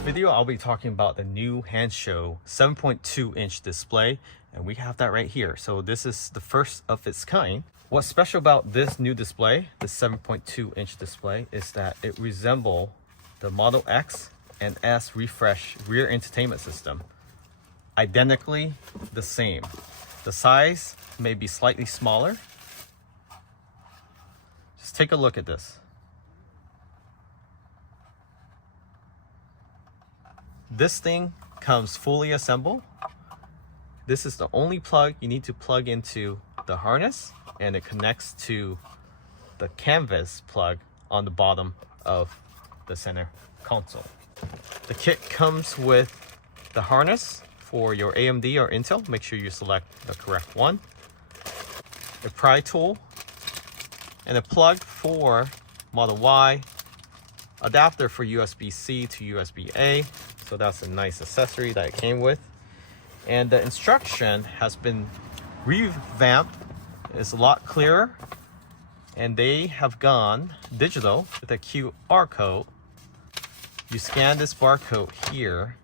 this video, I'll be talking about the new Hansshow 7.2-inch display, and we have that right here. So this is the first of its kind. What's special about this new display, the 7.2-inch display, is that it resembles the Model X and S refresh rear entertainment system. Identically the same. The size may be slightly smaller. Just take a look at this. This thing comes fully assembled. This is the only plug you need to plug into the harness, and it connects to the canvas plug on the bottom of the center console. The kit comes with the harness for your AMD or Intel. Make sure you select the correct one. A pry tool and a plug for Model Y, adapter for USB-C to USB-A. So that's a nice accessory that it came with. And the instruction has been revamped. It's a lot clearer. And they have gone digital with a QR code. You scan this barcode here,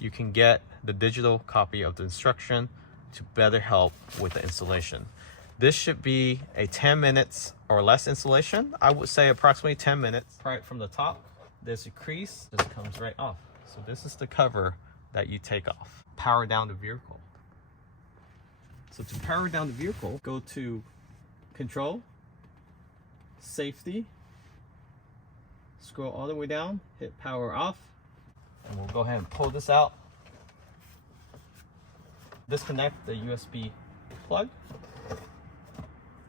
you can get the digital copy of the instruction to better help with the installation. This should be a 10 minutes or less installation. I would say approximately 10 minutes. Right from the top, there's a crease. This comes right off. So this is the cover that you take off. Power down the vehicle. So to power down the vehicle, go to Control, Safety, scroll all the way down, hit Power Off, and we'll go ahead and pull this out. Disconnect the USB plug.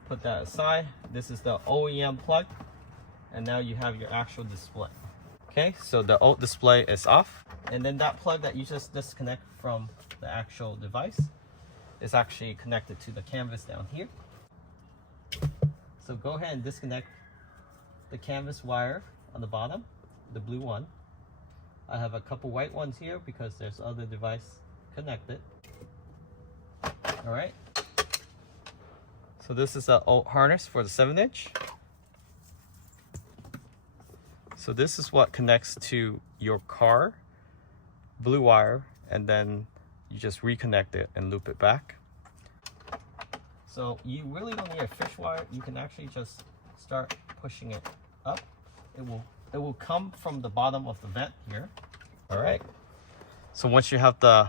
Put that aside. This is the OEM plug, and now you have your actual display. Okay, so the old display is off, and then that plug that you just disconnect from the actual device is actually connected to the canvas down here. So go ahead and disconnect the canvas wire on the bottom, the blue one. I have a couple white ones here because there's other device connected. All right. So this is the old harness for the 7-inch. So this is what connects to your car, blue wire, and then you just reconnect it and loop it back. So you really don't need a fish wire. You can actually just start pushing it up. It will come from the bottom of the vent here. All right. So once you have the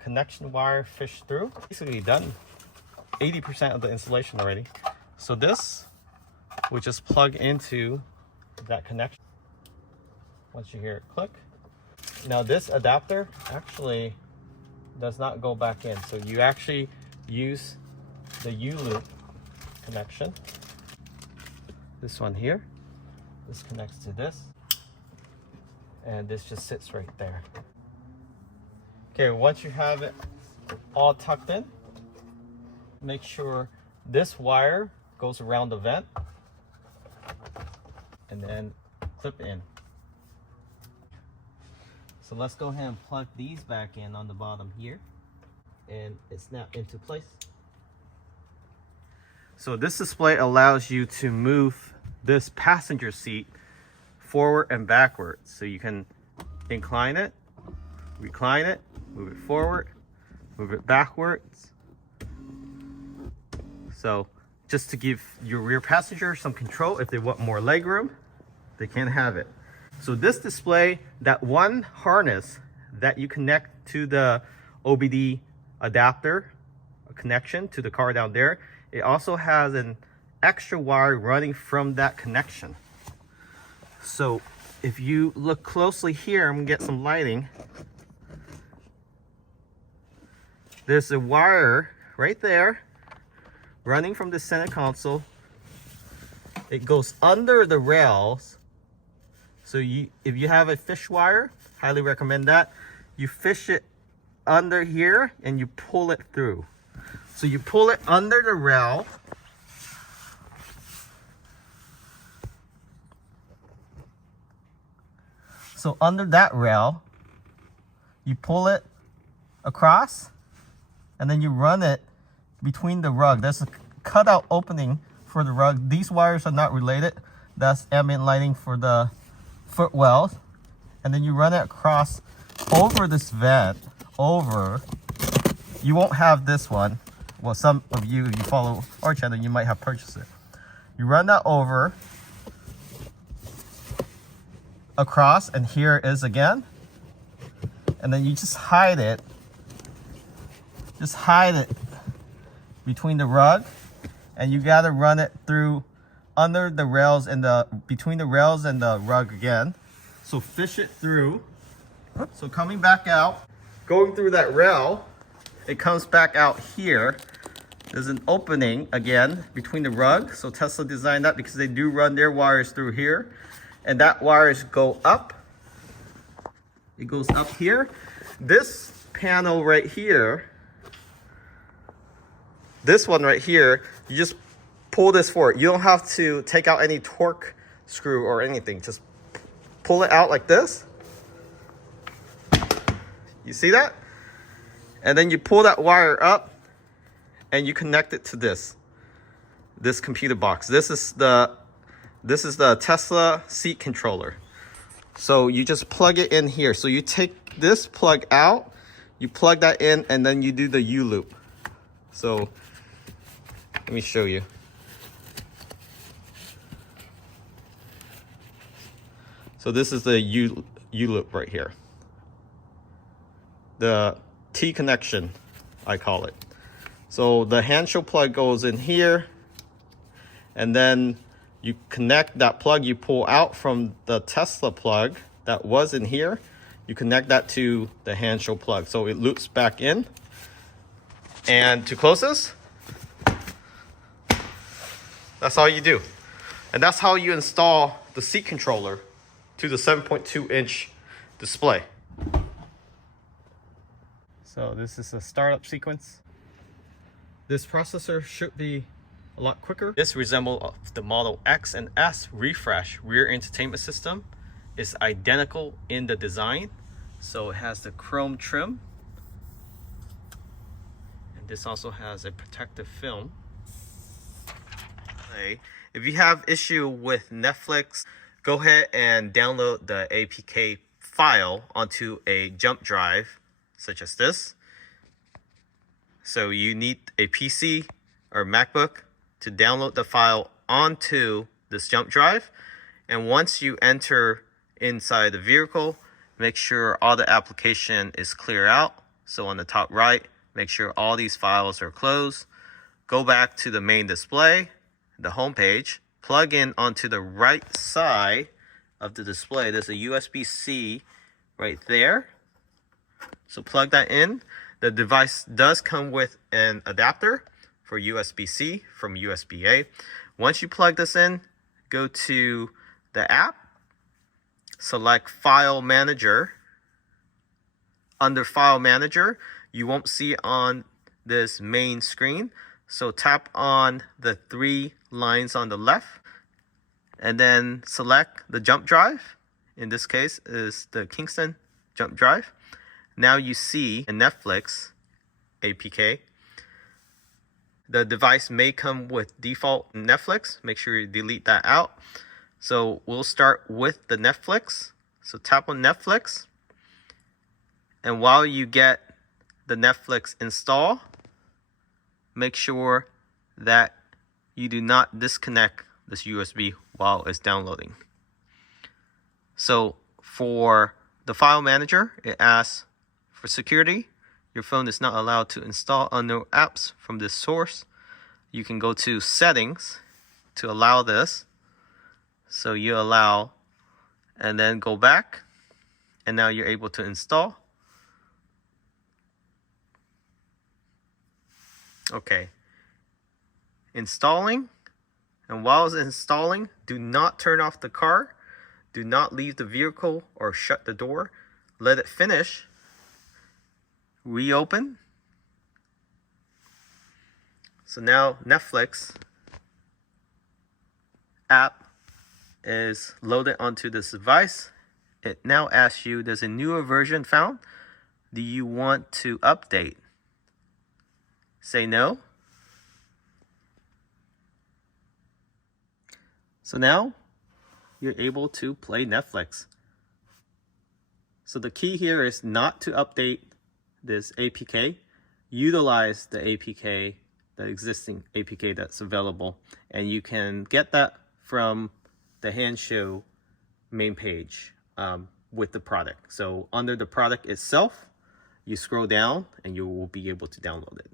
connection wire fished through, basically done 80% of the installation already. So this will just plug into that connection. Once you hear it click. Now this adapter actually does not go back in. So you actually use the U-loop connection. This one here. This connects to this. And this just sits right there. Okay, once you have it all tucked in, make sure this wire goes around the vent and then clip in. So let's go ahead and plug these back in on the bottom here, and it snaps into place. So this display allows you to move this passenger seat forward and backwards. So you can incline it, recline it, move it forward, move it backwards. So just to give your rear passenger some control, if they want more legroom, they can have it. So this display, that one harness that you connect to the OBD adapter connection to the car down there, it also has an extra wire running from that connection. So if you look closely here, I'm gonna get some lighting. There's a wire right there running from the center console. It goes under the rails. So if you have a fish wire, highly recommend that. You fish it under here and you pull it through. So you pull it under the rail. So under that rail, you pull it across and then you run it between the rug. There's a cutout opening for the rug. These wires are not related. That's ambient lighting for the footwells. and then you run it across over this vent, over. You won't have this one. Well, some of you, if you follow our channel, you might have purchased it. You run that over, across, and here it is again. And then you just hide it. Just hide it between the rug, and you gotta run it through under the rails and between the rails and the rug again. So fish it through. So coming back out, going through that rail, it comes back out here. There's an opening again between the rug. So Tesla designed that because they do run their wires through here. And that wires go up. It goes up here. This panel right here, this one right here, you just pull this forward. You don't have to take out any torque screw or anything. Just pull it out like this. You see that? And then you pull that wire up and you connect it to this computer box. This is the Tesla seat controller. So you just plug it in here. So you take this plug out, you plug that in, and then you do the U-loop. So let me show you. So this is the U-loop right here. The T connection, I call it. So the Hansshow plug goes in here, and then you connect that plug you pull out from the Tesla plug that was in here. You connect that to the Hansshow plug, so it loops back in. And to close this, that's all you do. And that's how you install the seat controller to the 7.2-inch display. So this is a startup sequence. This processor should be a lot quicker. This resembles the Model X and S refresh rear entertainment system. It's identical in the design. So it has the chrome trim. And this also has a protective film. If you have issue with Netflix, go ahead and download the APK file onto a jump drive such as this. So you need a PC or MacBook to download the file onto this jump drive. And once you enter inside the vehicle, make sure all the application is clear out. So on the top right, make sure all these files are closed. Go back to the main display, the home page, plug in onto the right side of the display. There's a USB-C right there. So plug that in. The device does come with an adapter for USB-C from USB-A. Once you plug this in, go to the app, select File Manager. Under File Manager, you won't see it on this main screen. So tap on the 3 lines on the left and then select the jump drive. In this case is the Kingston jump drive. Now you see a Netflix APK. The device may come with default Netflix. Make sure you delete that out. So we'll start with the Netflix. So tap on Netflix. And while you get the Netflix install, make sure that you do not disconnect this USB while it's downloading. So for the file manager, it asks for security. Your phone is not allowed to install unknown apps from this source. You can go to settings to allow this. So you allow and then go back, and now you're able to install. Okay. Installing. And while it's installing, do not turn off the car. Do not leave the vehicle or shut the door. Let it finish. Reopen. So now Netflix app is loaded onto this device. It now asks you, there's a newer version found. Do you want to update? Say no. So now you're able to play Netflix. So the key here is not to update this APK. Utilize the APK, the existing APK that's available, and you can get that from the Hansshow main page with the product. So under the product itself, you scroll down and you will be able to download it.